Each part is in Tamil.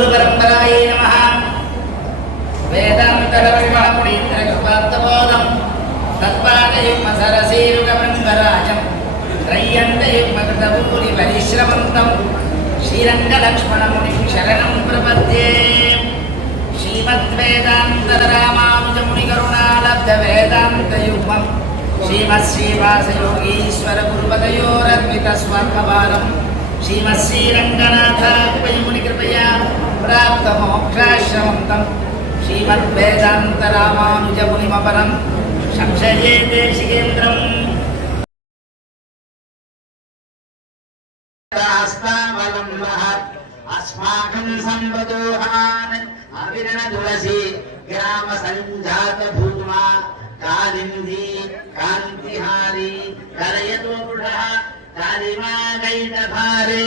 சத்குரு பரம்பராயே நமஹ. வேதாந்தரவிமணமுனீந்திர கிருபாப்தபோதம் தத்பாதயுக்ம சரசீருகமங்கராஜம் த்ரையந்தயுக்மகிருதபூரி பரிஸ்ரமந்தம் ஸ்ரீரங்கலக்ஷ்மணமுனிம் சரணம் பிரபத்யே. श्रीमद्वेदान्तरामानुजमुनिकरुणालब्धवेदान्तयुग्मम् श्रीमत्श्रीवासयोगीश्वरगुरुपदयोरर्पितस्वर्गभारम् श्रीमत्श्रीरङ्गनाथापयमुनिकृपया प्राप्तमोक्षाश्रमन्तम् श्रीमद्वेदान्तरामानुजमुनिमपरम् संशये देशिकेन्द्रम्. अस्माकं संवदोहान अविरण तुलसी ग्राम संजात भूमा कालिंदी कांतिहारी करयतो पुढः कालिमा गैडभारे.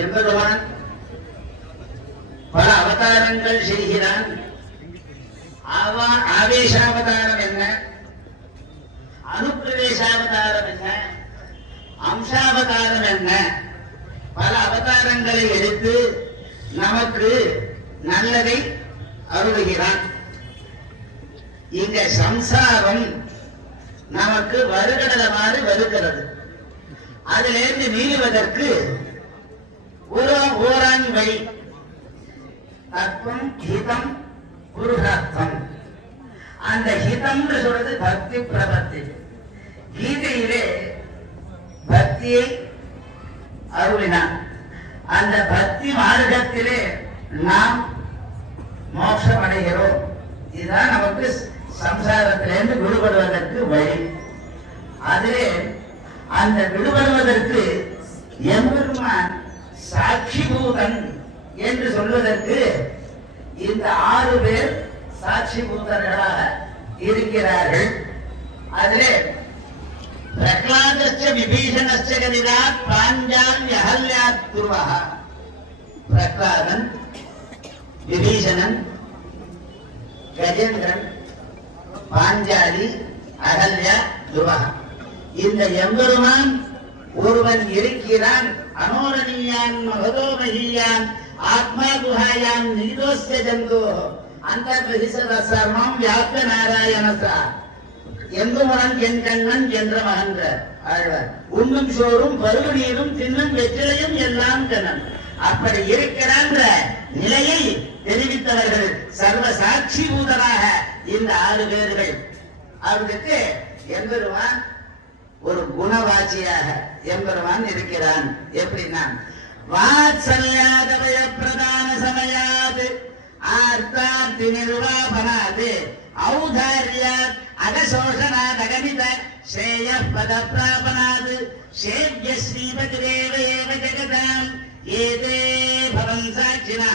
எம்பெருமான் பல அவதாரங்கள் செய்கிறான். ஆவேசாவதாரம் என்ன, அனுப்பிரவேசாவதாரம் என்ன, அம்சாவதாரம் என்ன, பல அவதாரங்களை எடுத்து நமக்கு நல்லதை அருளுகிறான். இங்க சம்சாரம் நமக்கு வருகடலமாறு வருகிறது. அதிலிருந்து மீறுவதற்கு ஓரான் வழி தத்துவம் ஹிதம் புருஷார்த்தம். அந்த ஹிதம் சொல்றது பக்தி பிரபத்தி. கீதையிலே பக்தியை அருளினான். அந்த பக்தி மார்க்கத்திலே நாம் மோட்சம் அடைகிறோம். இதுதான் நமக்கு சம்சாரத்திலிருந்து விடுபடுவதற்கு வழி. அதிலே அந்த விடுபடுவதற்கு எம்பெருமான் சாட்சிபூதன் என்று சொல்வதற்கு இந்த 6 பேர் சாட்சிபூதர்களாக இருக்கிறார்கள். அதிலே பிரகலாதஸ்ய விபீஷணஸ்ய கதிராத் பாஞ்சால்ய அஹல்யாத் துருவஹ. பிரகலாதன், விபீஷணன், கஜேந்திரன், பாஞ்சாலி, அகல்யா, துருவஹ. இந்த எம்பெருமான் ஒருவன் இருக்கிறான். அனோரணியான் மகதோமஹியான் ஆத்மா குஹாயான் நீதோஸ்ய ஜந்தோ அந்தர்பகிசத சர்வம் வியாப்த நாராயணசா. எங்குமரன் என் கண்ணன் என்ற மகன்ற ஆழ்வார். உண்ணும் சோறும் பருவு நீரும் தின்னும் வெற்றிலையும் எல்லாம் கண்ணன். அப்படி இருக்கிறான் நிலையை தெரிவித்தவர்கள் சர்வ சாட்சி பூதராக இந்த 6 பேர்கள். அவருக்கு எம்பெருமான் ஒரு குணவாட்சியாக எம்பெருமான் இருக்கிறான். எப்படின்னா வாத்சல்யாதவய பிரதான சமயாது ஆர்த்தார்த்தி நிர்வாபனாது ஔதார்யாத் அகசோஷனாத் அகமித ஸ்ரேய பத பிராபனாது சேவ்ய ஸ்ரீபதிரேவ ஏவ ஜகதாம் ஏதே பவன் சாட்சினா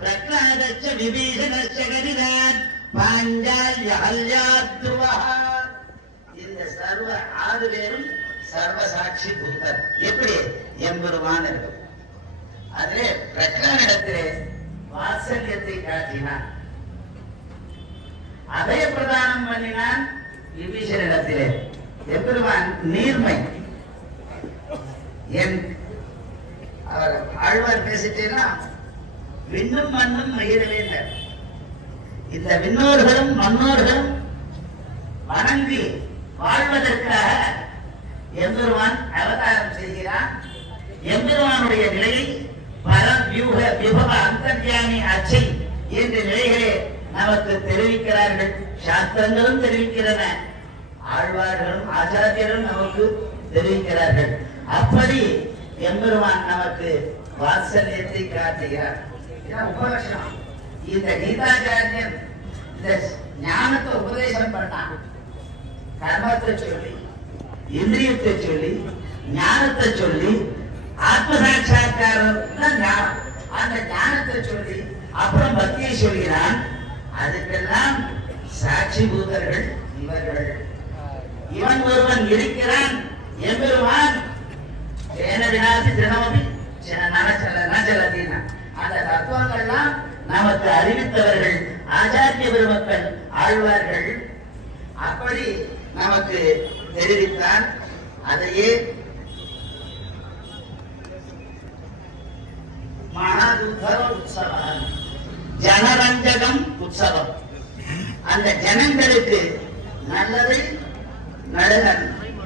பிரகலாதச்ச விபீஷணச்ச கதிராத் பாஞ்சால்ய அஹல்யாத் துருவஹ. இந்த சர்வ 6 பேரும் சர்வ சாட்சி பூதர். எப்படி எம்பெருமான் இருக்கும். அதிலே பிரகலாதனிடத்திலே வாத்சல்யத்தை காட்டினான், அபய பிரதானம் பண்ணினான். விபீஷணனிடத்திலே எம்பெருமான் நீர்மை. அவர் ஆழ்வார் பேசிட்டேன்னா விண்ணும் மண்ணும் மகிழவே. இந்த விண்ணோர்களும் மன்னோர்களும் வணங்கி வாழ்வதற்காக எம்பெருமான் அவதாரம் செய்கிறான். எம்பெருமானுடைய நிலையை பர வியூக விபவ அந்தர்யாமி அச்சை என்ற நிலைகளே நமக்கு தெரிவிக்கிறார்கள். சாஸ்திரங்களும் தெரிவிக்கிறன, ஆழ்வார்களும் ஆச்சாரியரும் நமக்கு தெரிவிக்கிறார்கள். அப்படி எம்பெருமான் நமக்கு வாத்சல்யத்தை காட்டுகிறார். உபலட்சணம். இந்த கீதாச்சாரியன் இந்த ஞானத்தை உபதேசம் பண்ணான். கர்மத்தை சொல்லி, இந்திரியத்தை சொல்லி, ஞானத்தை சொல்லி, ஆத்ம சாட்சா்காரம் ஞானம். அந்த ஞானத்தை சொல்லி அப்புறம் பக்தியை சொல்கிறான். அதுக்கெல்லாம் சாட்சி பூதர்கள் இவர்கள். இவன் ஒருவன் இருக்கிறான் எம்பெருமான். சேன வினாசி தினமபி நச்சலதீனா. அந்த தத்துவங்கள்லாம் நமக்கு அறிவித்தவர்கள் ஆச்சாரிய பெருமக்கள், ஆழ்வார்கள். அப்படி நமக்கு தெரிவித்தான். அதையே ஜனாதுத்தர உற்சவம், ஜனரஞ்சகம் உற்சவம். அந்த ஜனங்களுக்கு நல்லதை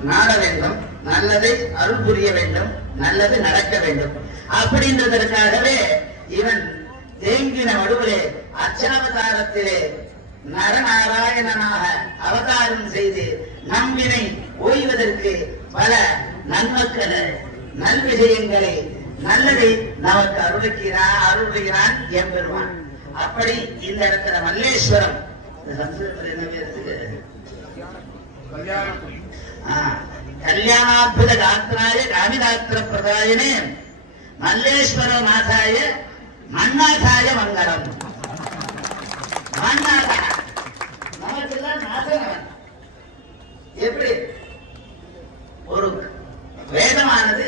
நாட வேண்டும், நல்லதை அருள் புரிய வேண்டும், நல்லது நடக்க வேண்டும். அப்படின்றதற்காகவே இவன் தேங்கின வடுவிலே அர்ச்சாவதாரத்திலே நரநாராயணனாக அவதாரம் செய்து நம்மினை ஓய்வதற்கு பல நன்மக்களை நல் விஷயங்களை நல்லதை நமக்கு அருளுகிறான் எம்பெருமான். அப்படி இந்த இடத்துல மல்லேஸ்வரம் என்ன பேருக்கு கல்யாணாத்புத காத்ராய காமிதாத்திர பிரதாயனே மல்லேஸ்வர நாதாய மன்னாதாய மங்களம். மன்னாதா நமக்கெல்லாம் நாதனவன். எப்படி ஒரு வேதமானது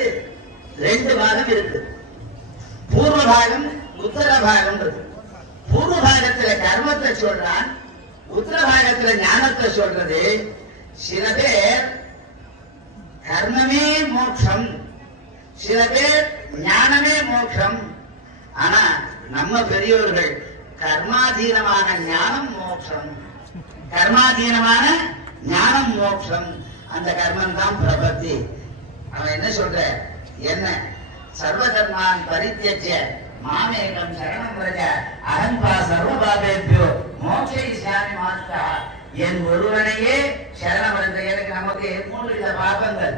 ரெண்டு பாகம் இருக்கு. பூர்வ பாகம் உத்தர பாகம் இருக்கு. பூர்வ பாகத்துல கர்மத்தை சொல்றான், உத்தர பாகத்துல ஞானத்தை சொல்றது. சில பேர் கர்மமே மோட்சம், சில பேர் ஞானமே மோட்சம். ஆனா நம்ம பெரியோர்கள் கர்மாதீனமான ஞானம் மோட்சம், கர்மாதீனமான ஞானம் மோட்சம். அந்த கர்மம் தான் பிரபத்தி. அவன் என்ன சொல்ற, என்ன சர்வகர்மான் பரித்யஜ்ய மாமேகம் சரணம் பிரஜ அகம்பா சர்வபாபேபியோ மோட்சயிஷ்யாமி மாஸ்தா. என் ஒருவனையே சரணம் என்ற எனக்கு நமக்கு 3 வித பாபங்கள்.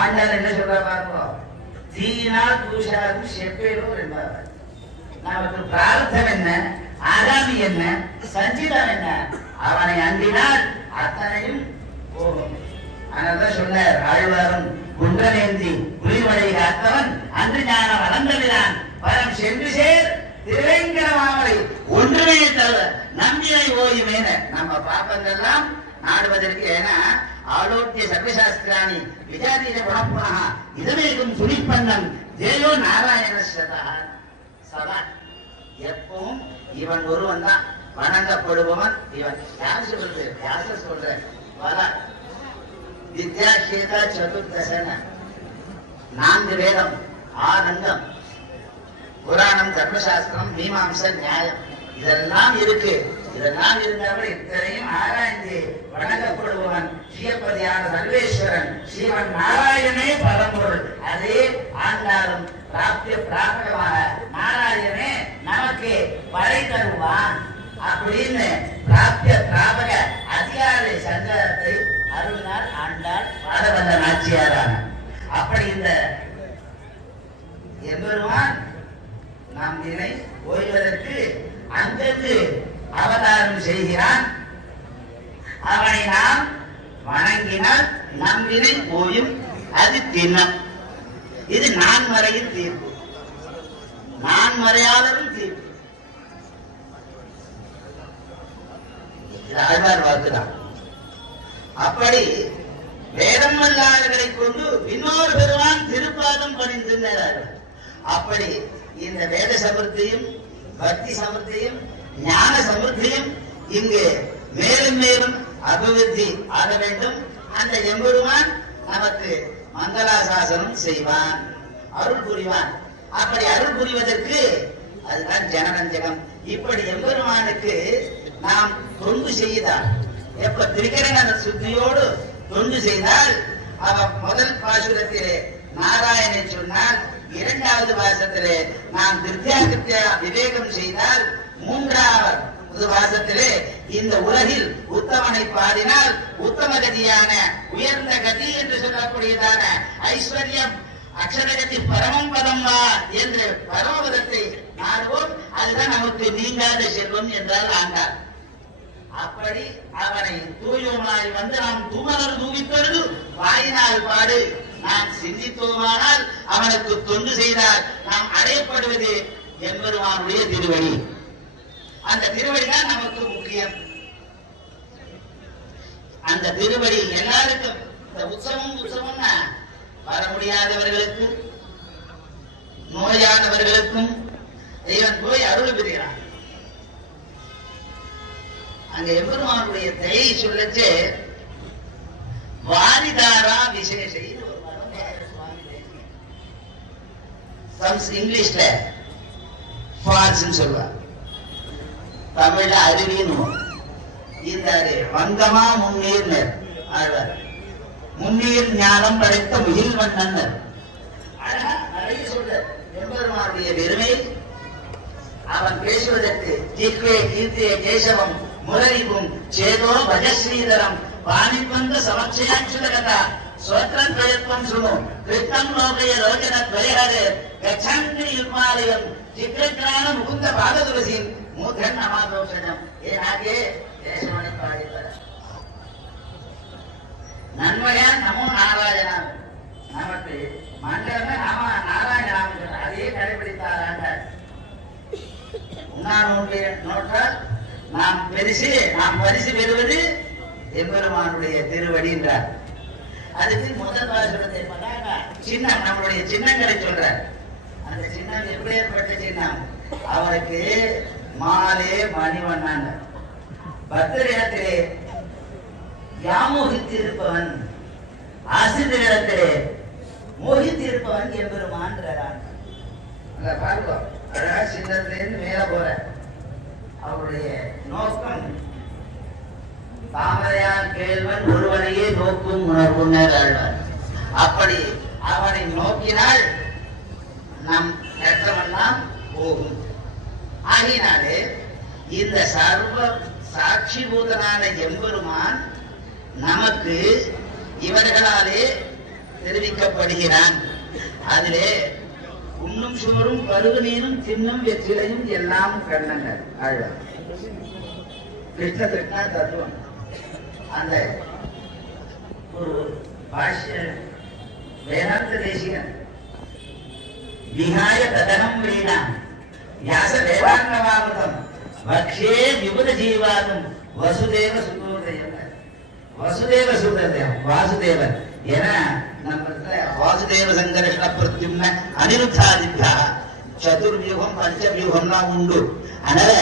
ஆண்டார் என்ன சொல்ற பார்ப்போம். தீனா தூஷாது செப்பேரும் என்பார். நமக்கு பிரார்த்தம் என்ன, ஆகாமி என்ன, சஞ்சிதம் என்ன, அவனை அண்டினால் அத்தனையும் போகும். அதனால்தான் சொன்னார் ஆழ்வாரும், குன்றனேந்தி புலிமலை காத்தவன் அன்று ஞானம் அனந்தவிதான் பரம் சென்று சேர் திருவேங்கடமாமலை ஒன்றுமே தவிர நம்பினை ஓயுமேன. நம்ம பாப்பங்கள்லாம் நாடுவதற்கு ஏன்னா ஆலோக்கிய சர்வசாஸ்திராணி விஜாதீன குணப்புணா இதமேகும் துணிப்பண்ணம் தேவோ நாராயண சதா. எப்பவும் இவன் ஒருவன் தான் வணங்கப்படுபவன். இவன் யார் சொல்றது, யார சொல்ற பல வித்யாஷேதா சதுர்தசன 4 வேதம், 6 அங்கம், புராணம், தர்மசாஸ்திரம், மீமாம்ச, நியாயம் இதெல்லாம் இருக்கு. இதெல்லாம் இருந்தாலும் இத்தனையும் ஆராய்ந்து வணங்கப்படுபவன் ஸ்ரீபதியான சர்வேஸ்வரன் ஸ்ரீமன் நாராயணே பரம்பொருள். அதே ஆண்டாலும் பிராப்திய பிராபகமாக நாராயணே நமக்கு வரை தருவான் அப்படின்னு பிராப்திய பிராபக அதிகார சங்கரத்தை அருளினார் ஆண்டாள் பாடவந்த நாச்சியாரான. அப்படி இந்த எம்பெருமான் நாம் தினை ஓய்வதற்கு அங்கங்கு அவதாரம் செய்கிறான். அவனை நாம் வணங்கினால் நம் வினை ஓயும். அது தினம். இது நான்மறையின் தீர்ப்பு, நான்மறையாளரும் தீர்ப்பு. ஆழ்வார் வாக்குதான். அப்படி வேதம் வல்லாளர்களை கொண்டு இன்னொரு பெருமான் திருப்பாதம் பணிந்திருந்தார். அப்படி இந்த வேத சமர்த்தியும் பக்தி சமர்த்தியும் ஞான சமர்த்தியும் இங்கு மேலும் மேலும் அபிவிருத்தி ஆக வேண்டும். அந்த எம்பெருமான் நமக்கு மங்களாசாசனம் செய்வான், அருள் புரிவான். அப்படி அருள் புரிவதற்கு அதுதான் ஜனரஞ்சகம். இப்படி எம்பெருமானுக்கு நாம் தொண்டு செய்தால், எப்ப திரிகரண சுத்தியோடு தொண்டு செய்தால், அவன் முதல் பாசுரத்திலே நாராயணனை சொன்னால், 2வது பாசத்திலே நாம் திருத்தியா விவேகம் செய்தால், 3வது பாசத்திலே இந்த உலகில் உத்தமனை பாடினால் உத்தம கதியான உயர்ந்த கதி என்று சொல்லக்கூடியதான ஐஸ்வர்யம் அக்ஷரகதி பரமம் பதம் வா என்று பரமபதத்தை நாடுவோம். அதுதான் நமக்கு நீங்காத செல்வம் என்றால் ஆண்டார். அப்படி அவனை தூயோமாய் வந்து நாம் தூமலர் தூவித்தொழுது வாயினால் பாடு நாம் சிந்தித்தோமானால் அவனுக்கு தொண்டு செய்தால் நாம் அடையப்படுவது எம்பெருமானுடைய திருவடி. அந்த திருவடி தான் நமக்கு முக்கியம். அந்த திருவடி எல்லாருக்கும் இந்த உற்சவம்னா வர முடியாதவர்களுக்கு, நோயானவர்களுக்கும் தெய்வன் போய் அருள் பெறுகிறான். அங்க எம்பெருமானுடைய தயை சொல்லச்சு வாரிதாரா விசேஷ இங்கிலீஷ்ல ஃபால்ஸ் சொல்லுவாங்க, தமிழ்ல அருவின்னு. இந்த வங்கமா முன்னீர் ஆழ்வார், முன்னீர் ஞானம் படைத்த முகில் வண்ணன் அழகா நிறைய சொல்ற எம்பெருமானுடைய பெருமை. அவன் பேசுவதற்கு தீக்கே கீர்த்திய கேசவம் முரளிபும் சேதோ பஜஸ்ரீதரம் பாணிபந்த சமச்சயாச்சுதகதா ஸ்வத்ரன் பிரயத்னம் சுணும் கிருத்தம் லோகய லோகன துவயஹரே கச்சந்தி யுக்மாலயம் சித்திரஞான முகுந்த பாததுலசின் மூர்த்தன் நமாதோஷனம். ஏனாகே கேசவனை பாடித்தர நன்மையான் நமோ நாராயணன். நமக்கு மண்டலமே நாம நாராயணன் அதையே கடைபிடித்தாராங்க. நோட்டால் நாம் பரிசு பெறுவது எம்பெருமானுடைய திருவடி என்றார். அதுக்கு முதல் வாசகத்தை சின்னம், நம்மளுடைய சின்னங்களை சொல்றார். அந்த சின்னம் எப்படி ஏற்பட்ட சின்னம்? அவருக்கு மாலே மணிவண்ணன் பக்தரிடத்திலே யாமோகித்து இருப்பவன், ஆசிரியரிடத்திலே மோகித்து இருப்பவன் எம்பெருமான். பாருங்க, அழகா சின்னத்திலிருந்து மேல போற அவருடைய நோக்கம் தாமரையான் கேள்வன் ஒருவனையே நோக்கும் உணர்வுன்னர் ஆழ்வார். அப்படி அவனை நோக்கினால் நம் கற்றவெல்லாம் போகும். ஆகினாலே இந்த சர்வ சாட்சிபூதனான எம்பெருமான் நமக்கு இவர்களாலே தெரிவிக்கப்படுகிறான். அதிலே உண்ணும் சுவரும் பருகு நீரும் தின்னும் வெற்றிலையும் எல்லாம் கண்ணங்கள் ஆழ்வார். கிருஷ்ண கிருஷ்ணா தத்துவம் அந்த ஒரு பாஷ்ய வேதாந்த தேசிகன் விகாய ததனம் வீணாம் யாச வேதாங்கவாமுதம் பக்ஷே விபுத ஜீவானும் வசுதேவ சுதோதயம். வசுதேவ சுதோதயம் வாசுதேவன் என நம்ம வாசுதேவ சங்கர்ஷண பிரத்யும்ன அனிருத்தாதித்யா சதுர்வியூகம் பஞ்சவியூகம்லாம் உண்டு. அதனால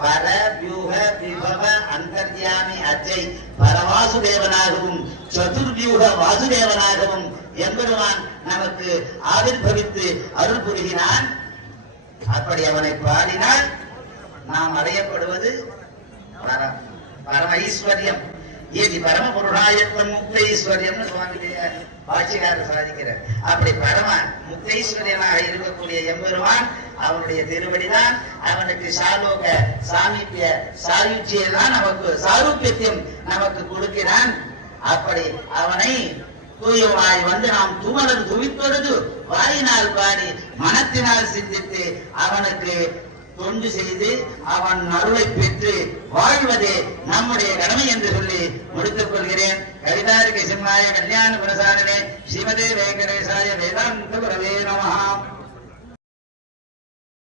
பர வியூக விபவ அந்தர்யாமி அஜை பரவாசுதேவனாகவும் சதுர்வியூக வாசுதேவனாகவும் எம்பெருமான் நமக்கு ஆவிர்பவித்து அருள் புரிகிறான். அப்படி அவனை பாடினால் நாம் அடையப்படுவது பரம ஐஸ்வர்யம். ஏதி பரம புருஷாயத்தம் முக்த ஈஸ்வர்யம்னு சுவாமி பாட்சிகாரர் சாதிக்கிறார். அப்படி பரம முக்தீஸ்வரியனாக இருக்கக்கூடிய எம்பெருமான் அவனுடைய திருவடிதான் அவனுக்கு சாலோக சாமீபிய சாயுச்சியெல்லாம் நமக்கு சாரூபியத்தையும் நமக்கு கொடுக்கிறான். அப்படி அவனை தூயவாய் வந்து நாம் துமலர் துவிப்பொழுது வாயினால் பாடி மனத்தினால் சிந்தித்து அவனுக்கு தொண்டு செய்து அவன் அருளை பெற்று வாழ்வதே நம்முடைய கடமை என்று சொல்லி முடித்துக் கொள்கிறேன். கவிதாரிக சிம்மாய கல்யாண பிரசாரணே ஸ்ரீமதே வெங்கடேசாய வேதாந்த குரவே நமஹ.